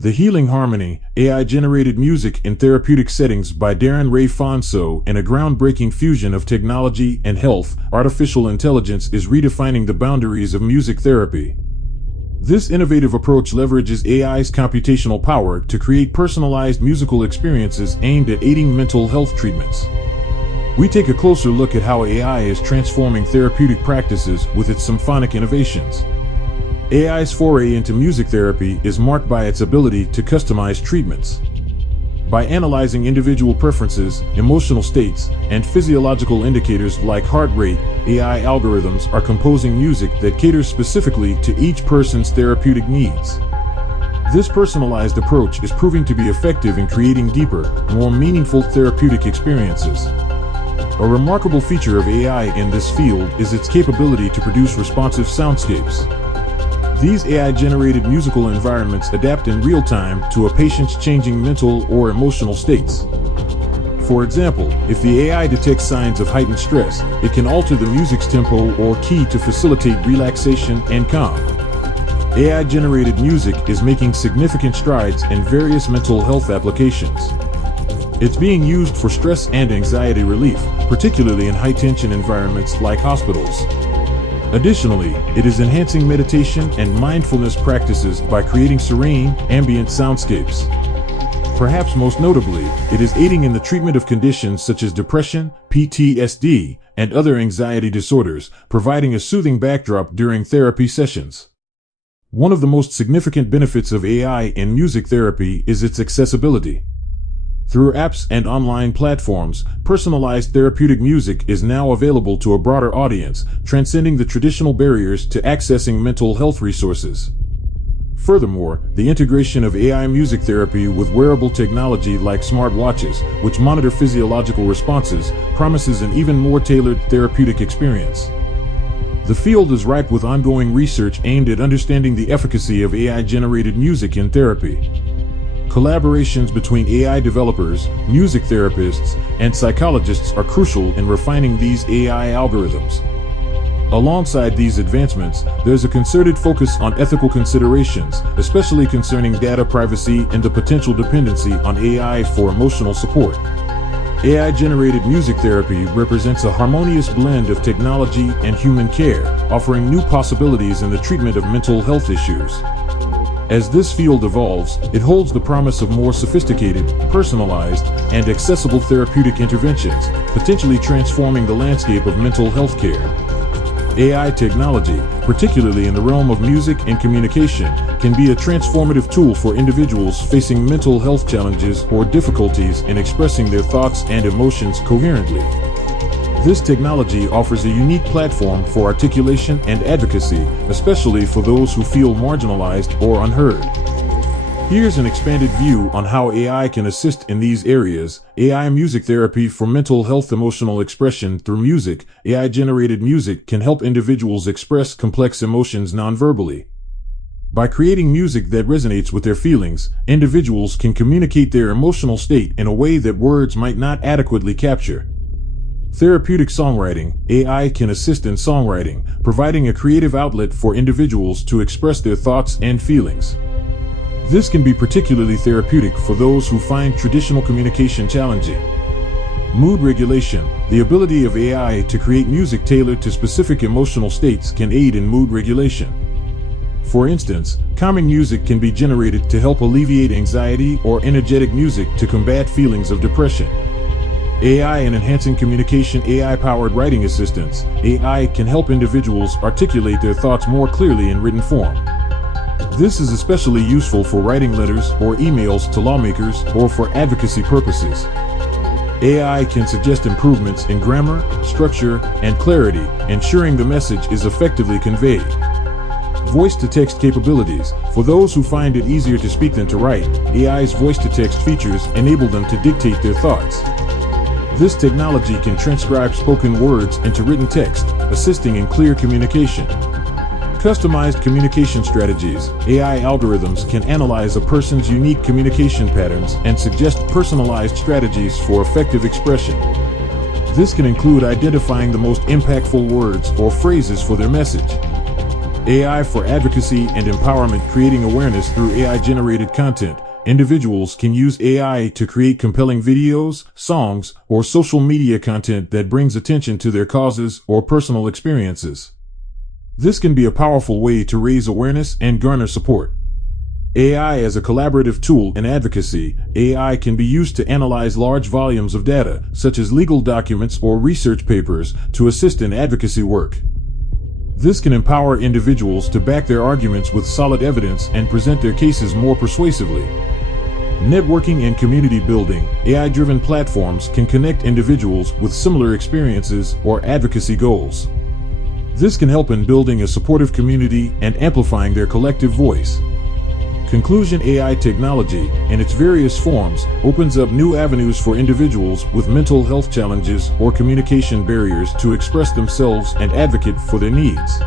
The Healing Harmony, AI-generated music in therapeutic settings by Darren Ray Fonso, in a groundbreaking fusion of technology and health, artificial intelligence is redefining the boundaries of music therapy. This innovative approach leverages AI's computational power to create personalized musical experiences aimed at aiding mental health treatments. We take a closer look at how AI is transforming therapeutic practices with its symphonic innovations. AI's foray into music therapy is marked by its ability to customize treatments. By analyzing individual preferences, emotional states, and physiological indicators like heart rate, AI algorithms are composing music that caters specifically to each person's therapeutic needs. This personalized approach is proving to be effective in creating deeper, more meaningful therapeutic experiences. A remarkable feature of AI in this field is its capability to produce responsive soundscapes. These AI-generated musical environments adapt in real time to a patient's changing mental or emotional states. For example, if the AI detects signs of heightened stress, it can alter the music's tempo or key to facilitate relaxation and calm. AI-generated music is making significant strides in various mental health applications. It's being used for stress and anxiety relief, particularly in high-tension environments like hospitals. Additionally, it is enhancing meditation and mindfulness practices by creating serene, ambient soundscapes. Perhaps most notably, it is aiding in the treatment of conditions such as depression, PTSD, and other anxiety disorders, providing a soothing backdrop during therapy sessions. One of the most significant benefits of AI in music therapy is its accessibility. Through apps and online platforms, personalized therapeutic music is now available to a broader audience, transcending the traditional barriers to accessing mental health resources. Furthermore, the integration of AI music therapy with wearable technology like smartwatches, which monitor physiological responses, promises an even more tailored therapeutic experience. The field is ripe with ongoing research aimed at understanding the efficacy of AI-generated music in therapy. Collaborations between AI developers, music therapists, and psychologists are crucial in refining these AI algorithms. Alongside these advancements, there's a concerted focus on ethical considerations, especially concerning data privacy and the potential dependency on AI for emotional support. AI-generated music therapy represents a harmonious blend of technology and human care, offering new possibilities in the treatment of mental health issues. As this field evolves, it holds the promise of more sophisticated, personalized, and accessible therapeutic interventions, potentially transforming the landscape of mental health care. AI technology, particularly in the realm of music and communication, can be a transformative tool for individuals facing mental health challenges or difficulties in expressing their thoughts and emotions coherently. This technology offers a unique platform for articulation and advocacy, especially for those who feel marginalized or unheard. Here's an expanded view on how AI can assist in these areas. AI music therapy for mental health. Emotional expression through music. AI-generated music can help individuals express complex emotions nonverbally. By creating music that resonates with their feelings, individuals can communicate their emotional state in a way that words might not adequately capture. Therapeutic songwriting. AI can assist in songwriting, providing a creative outlet for individuals to express their thoughts and feelings. This can be particularly therapeutic for those who find traditional communication challenging. Mood regulation. The ability of AI to create music tailored to specific emotional states can aid in mood regulation. For instance, calming music can be generated to help alleviate anxiety, or energetic music to combat feelings of depression. AI and enhancing communication. AI-powered writing assistants. AI can help individuals articulate their thoughts more clearly in written form. This is especially useful for writing letters or emails to lawmakers or for advocacy purposes. AI can suggest improvements in grammar, structure, and clarity, ensuring the message is effectively conveyed. Voice-to-text capabilities. For those who find it easier to speak than to write, AI's voice-to-text features enable them to dictate their thoughts. This technology can transcribe spoken words into written text, assisting in clear communication. Customized communication strategies. AI algorithms can analyze a person's unique communication patterns and suggest personalized strategies for effective expression. This can include identifying the most impactful words or phrases for their message. AI for advocacy and empowerment, creating awareness through AI-generated content. Individuals can use AI to create compelling videos, songs, or social media content that brings attention to their causes or personal experiences. This can be a powerful way to raise awareness and garner support. AI as a collaborative tool in advocacy. AI can be used to analyze large volumes of data, such as legal documents or research papers, to assist in advocacy work. This can empower individuals to back their arguments with solid evidence and present their cases more persuasively. Networking and community building. AI-driven platforms can connect individuals with similar experiences or advocacy goals. This can help in building a supportive community and amplifying their collective voice. Conclusion: AI technology, in its various forms, opens up new avenues for individuals with mental health challenges or communication barriers to express themselves and advocate for their needs.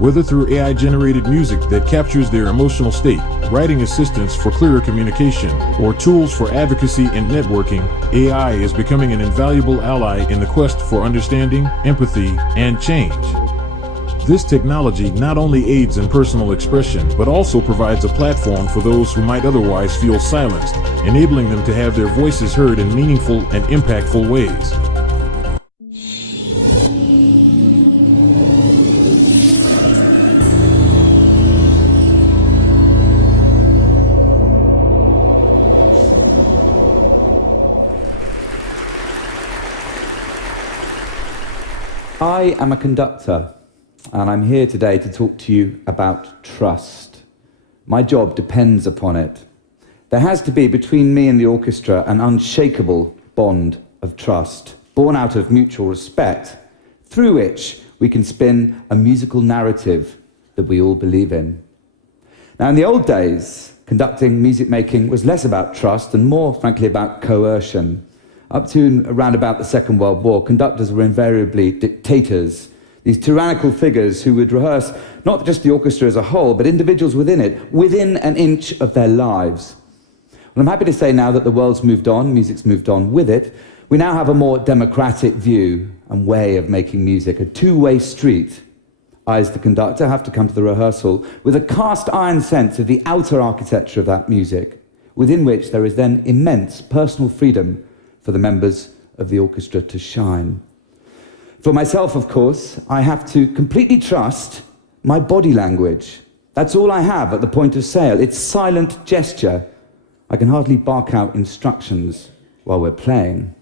Whether through AI-generated music that captures their emotional state, writing assistance for clearer communication, or tools for advocacy and networking, AI is becoming an invaluable ally in the quest for understanding, empathy, and change. This technology not only aids in personal expression, but also provides a platform for those who might otherwise feel silenced, enabling them to have their voices heard in meaningful and impactful ways. I am a conductor, and I'm here today to talk to you about trust. My job depends upon it. There has to be between me and the orchestra an unshakable bond of trust, born out of mutual respect, through which we can spin a musical narrative that we all believe in. Now, in the old days, conducting, music making was less about trust and more, frankly, about coercion. Up to around about the Second World War, conductors were invariably dictators, these tyrannical figures who would rehearse not just the orchestra as a whole, but individuals within it, within an inch of their lives. Well, I'm happy to say now that the world's moved on, music's moved on with it. We now have a more democratic view and way of making music, a two-way street. I, as the conductor, have to come to the rehearsal with a cast-iron sense of the outer architecture of that music, within which there is then immense personal freedom for the members of the orchestra to shine. For myself, of course, I have to completely trust my body language. That's all I have at the point of sale. It's silent gesture. I can hardly bark out instructions while we're playing.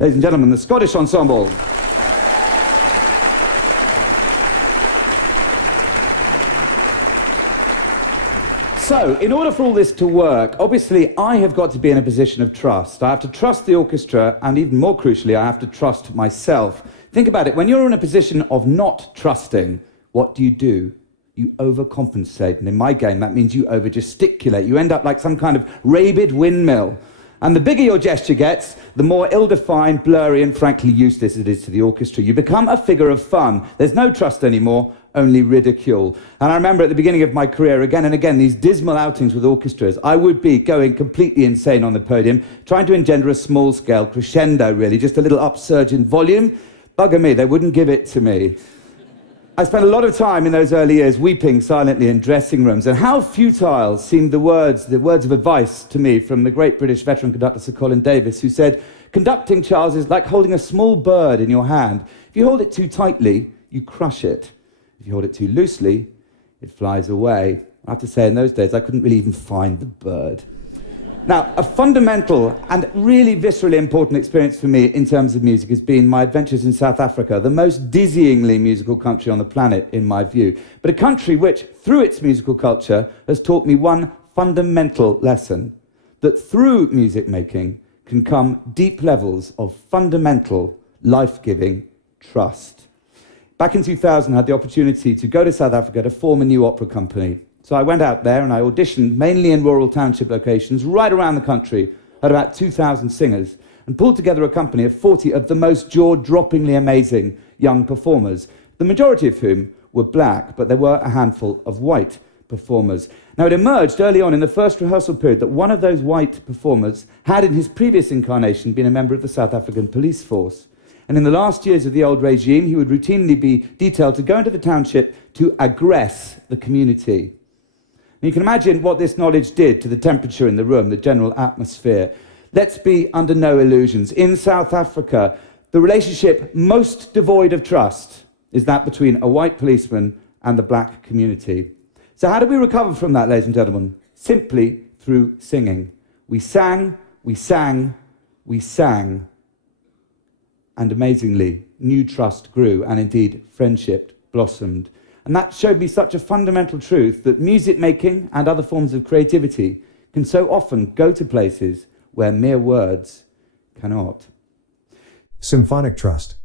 Ladies and gentlemen, the Scottish Ensemble. So, in order for all this to work, obviously I have got to be in a position of trust. I have to trust the orchestra, and even more crucially, I have to trust myself. Think about it, when you're in a position of not trusting, what do? You overcompensate, and in my game, that means you over-gesticulate. You end up like some kind of rabid windmill. And the bigger your gesture gets, the more ill-defined, blurry, and frankly useless it is to the orchestra. You become a figure of fun. There's no trust anymore, only ridicule. And I remember at the beginning of my career, again and again, these dismal outings with orchestras, I would be going completely insane on the podium, trying to engender a small-scale crescendo, really, just a little upsurge in volume. Bugger me, they wouldn't give it to me. I spent a lot of time in those early years weeping silently in dressing rooms, and how futile seemed the words of advice to me from the great British veteran conductor Sir Colin Davis, who said, "Conducting, Charles, is like holding a small bird in your hand. If you hold it too tightly, you crush it. If you hold it too loosely, it flies away." I have to say, in those days, I couldn't really even find the bird. Now, a fundamental and really viscerally important experience for me in terms of music has been my adventures in South Africa, the most dizzyingly musical country on the planet, in my view, but a country which, through its musical culture, has taught me one fundamental lesson, that through music making can come deep levels of fundamental, life-giving trust. Back in 2000, I had the opportunity to go to South Africa to form a new opera company. So I went out there and I auditioned mainly in rural township locations right around the country at about 2,000 singers and pulled together a company of 40 of the most jaw-droppingly amazing young performers, the majority of whom were black, but there were a handful of white performers. Now, it emerged early on in the first rehearsal period that one of those white performers had in his previous incarnation been a member of the South African police force. And in the last years of the old regime, he would routinely be detailed to go into the township to aggress the community. And you can imagine what this knowledge did to the temperature in the room, the general atmosphere. Let's be under no illusions. In South Africa, the relationship most devoid of trust is that between a white policeman and the black community. So how did we recover from that, ladies and gentlemen? Simply through singing. We sang, we sang, we sang. And amazingly, new trust grew, and indeed, friendship blossomed. And that showed me such a fundamental truth that music making and other forms of creativity can so often go to places where mere words cannot. Symphonic Trust.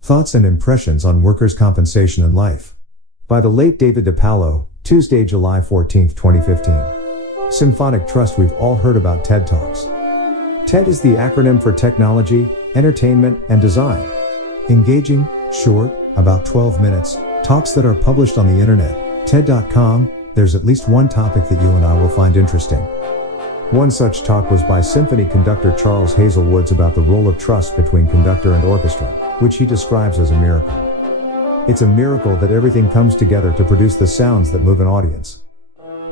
Thoughts and Impressions on Workers' Compensation and Life. By the late David DiPaolo, Tuesday, July 14, 2015. Symphonic Trust. We've all heard about TED Talks. TED is the acronym for Technology, Entertainment, and Design. Engaging, short, about 12 minutes, talks that are published on the internet, TED.com. There's at least one topic that you and I will find interesting. One such talk was by symphony conductor Charles Hazelwood's about the role of trust between conductor and orchestra, which he describes as a miracle. It's a miracle that everything comes together to produce the sounds that move an audience.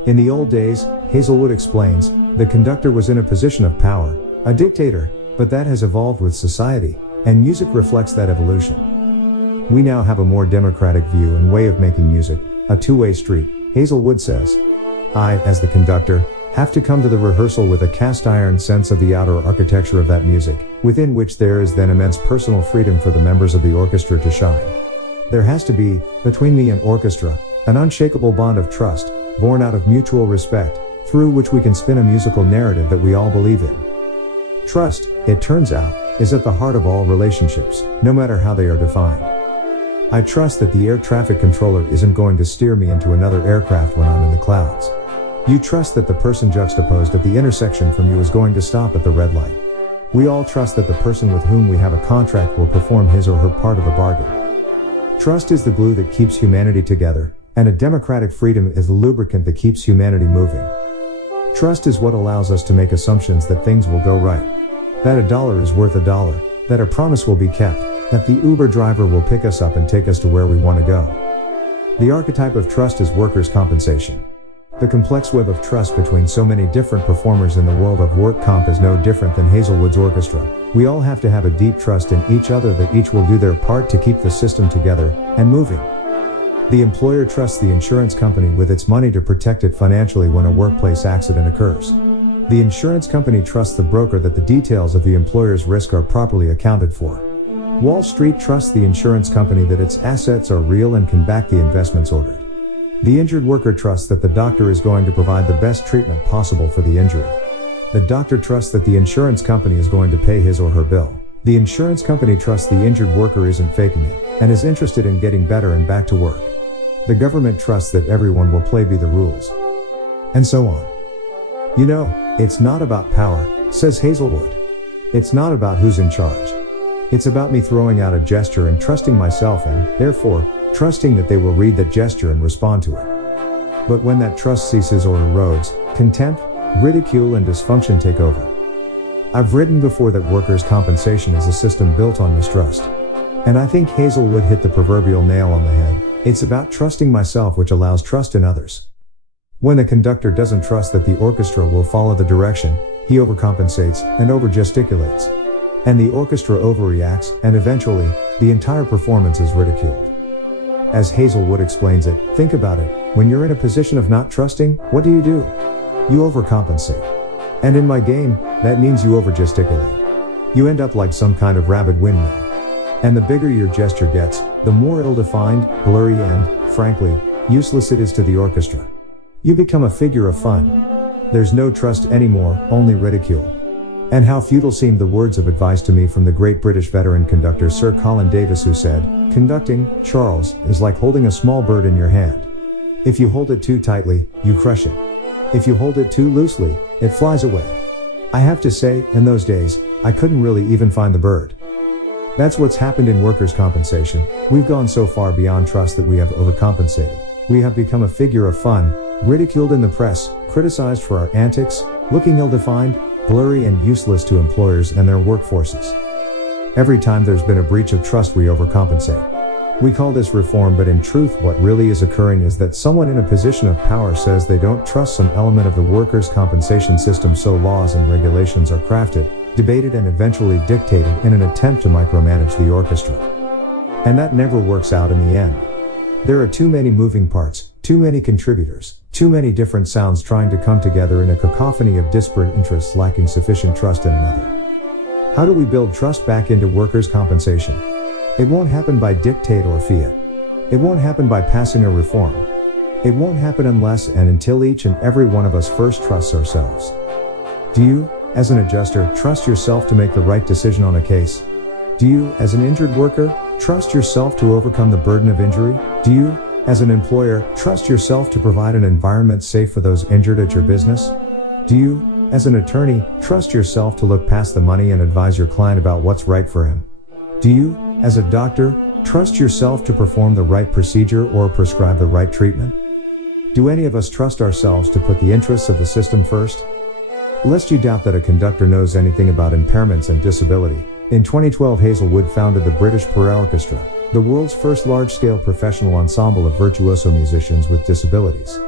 In the old days, Hazelwood explains, the conductor was in a position of power, a dictator, but that has evolved with society, and music reflects that evolution. We now have a more democratic view and way of making music, a two-way street, Hazelwood says. I, as the conductor, have to come to the rehearsal with a cast-iron sense of the outer architecture of that music, within which there is then immense personal freedom for the members of the orchestra to shine. There has to be, between me and orchestra, an unshakable bond of trust, born out of mutual respect, through which we can spin a musical narrative that we all believe in. Trust, it turns out, is at the heart of all relationships, no matter how they are defined. I trust that the air traffic controller isn't going to steer me into another aircraft when I'm in the clouds. You trust that the person juxtaposed at the intersection from you is going to stop at the red light. We all trust that the person with whom we have a contract will perform his or her part of the bargain. Trust is the glue that keeps humanity together, and a democratic freedom is the lubricant that keeps humanity moving. Trust is what allows us to make assumptions that things will go right. That $1 is worth $1, that a promise will be kept, that the Uber driver will pick us up and take us to where we want to go. The archetype of trust is workers' compensation. The complex web of trust between so many different performers in the world of work comp is no different than Hazelwood's orchestra. We all have to have a deep trust in each other that each will do their part to keep the system together and moving. The employer trusts the insurance company with its money to protect it financially when a workplace accident occurs. The insurance company trusts the broker that the details of the employer's risk are properly accounted for. Wall Street trusts the insurance company that its assets are real and can back the investments ordered. The injured worker trusts that the doctor is going to provide the best treatment possible for the injury. The doctor trusts that the insurance company is going to pay his or her bill. The insurance company trusts the injured worker isn't faking it, and is interested in getting better and back to work. The government trusts that everyone will play by the rules. And so on. You know, it's not about power, says Hazelwood. It's not about who's in charge. It's about me throwing out a gesture and trusting myself and, therefore, trusting that they will read that gesture and respond to it. But when that trust ceases or erodes, contempt, ridicule, and dysfunction take over. I've written before that workers' compensation is a system built on mistrust. And I think Hazelwood hit the proverbial nail on the head. It's about trusting myself, which allows trust in others. When the conductor doesn't trust that the orchestra will follow the direction, he overcompensates and overgesticulates. And the orchestra overreacts, and eventually, the entire performance is ridiculed. As Hazelwood explains it, think about it. When you're in a position of not trusting, what do? You overcompensate. And in my game, that means you overgesticulate. You end up like some kind of rabid windmill. And the bigger your gesture gets, the more ill-defined, blurry, and, frankly, useless it is to the orchestra. You become a figure of fun. There's no trust anymore, only ridicule. And how futile seemed the words of advice to me from the great British veteran conductor Sir Colin Davis, who said, "Conducting, Charles, is like holding a small bird in your hand. If you hold it too tightly, you crush it. If you hold it too loosely, it flies away." I have to say, in those days, I couldn't really even find the bird. That's what's happened in workers' compensation. We've gone so far beyond trust that we have overcompensated. We have become a figure of fun, ridiculed in the press, criticized for our antics, looking ill-defined, blurry, and useless to employers and their workforces. Every time there's been a breach of trust, we overcompensate. We call this reform, but in truth what really is occurring is that someone in a position of power says they don't trust some element of the workers' compensation system, so laws and regulations are crafted, debated, and eventually dictated in an attempt to micromanage the orchestra. And that never works out in the end. There are too many moving parts, too many contributors, too many different sounds trying to come together in a cacophony of disparate interests, lacking sufficient trust in another. How do we build trust back into workers' compensation? It won't happen by dictate or fiat. It won't happen by passing a reform. It won't happen unless and until each and every one of us first trusts ourselves. Do you, as an adjuster, trust yourself to make the right decision on a case? Do you, as an injured worker, trust yourself to overcome the burden of injury? Do you, as an employer, trust yourself to provide an environment safe for those injured at your business? Do you, as an attorney, trust yourself to look past the money and advise your client about what's right for him? Do you, as a doctor, trust yourself to perform the right procedure or prescribe the right treatment? Do any of us trust ourselves to put the interests of the system first? Lest you doubt that a conductor knows anything about impairments and disability, in 2012 Hazelwood founded the British Para Orchestra, the world's first large-scale professional ensemble of virtuoso musicians with disabilities.